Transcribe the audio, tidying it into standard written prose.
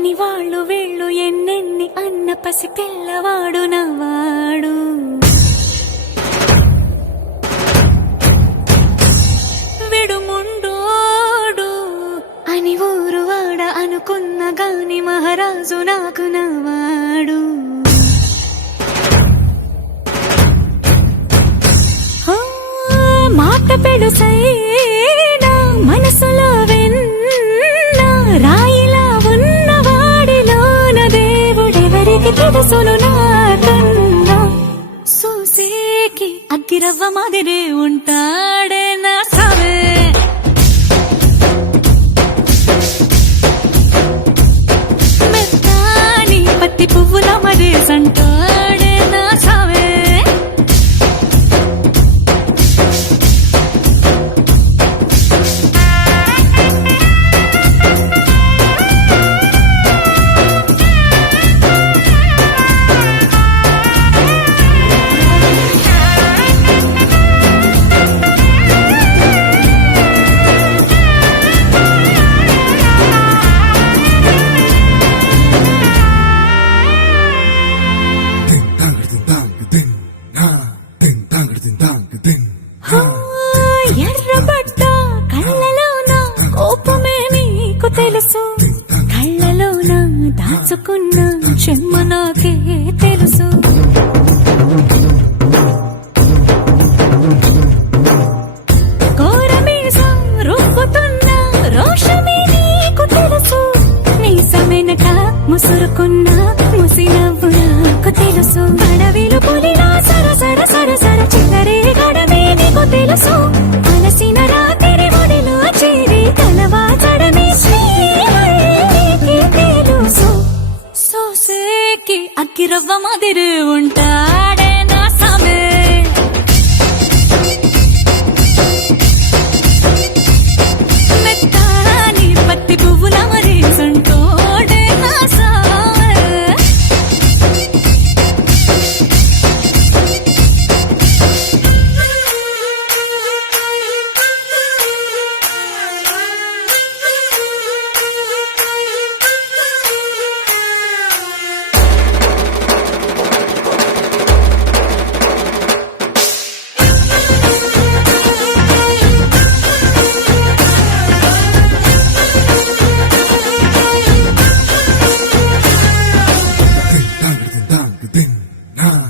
అని వాళ్ళు వీళ్ళు ఎన్నెన్ని అన్న పసి పిల్లవాడు నవ్వాడు. విడుముండోడు అని ఊరు వాడ అనుకున్న గాని మహారాజు నాకు నవ్వాడు. మాట పెడుసైనా మనసులో వెన్న రాయిలా ఉన్నవాడిలోన దేవుడెవరికి తెలుసును నాకన్నా. సూసేకి అగ్గిరవ్వ మాదిరి ఉంటాడే నా సావే. మెత్తాని పత్తి పువ్వుల మరి సంటాడే నా సావే. ఎర్రబడ్డ కళ్ళలోన కోపమే నీకు తెలుసు, కళ్ళలోన దాచుకున్న చెమ్మ నాకే తెలుసు. కోరమీసం రుబ్బుతున్న రోషమే నీకు తెలుసు, నీసమెనక ముసురుకున్న ముసినవ్వు నాకు తెలుసు. అడవిలు పులిలా సరసర సరసర చిల్లరే గడమే నీకు తెలుసు. అలసిన రాత్రి ఒడిలో చేరి తలవాచడమే శ్రీహరికి తెలుసు. సోసేకి అగ్గిరవ్వ మాదిరి ఉంటాడే నా సామే. మెత్తాని పత్తి పువ్వుల మరి సంటోడే నా సామే. Ding, dang, ding, dang, ding, ding, nah.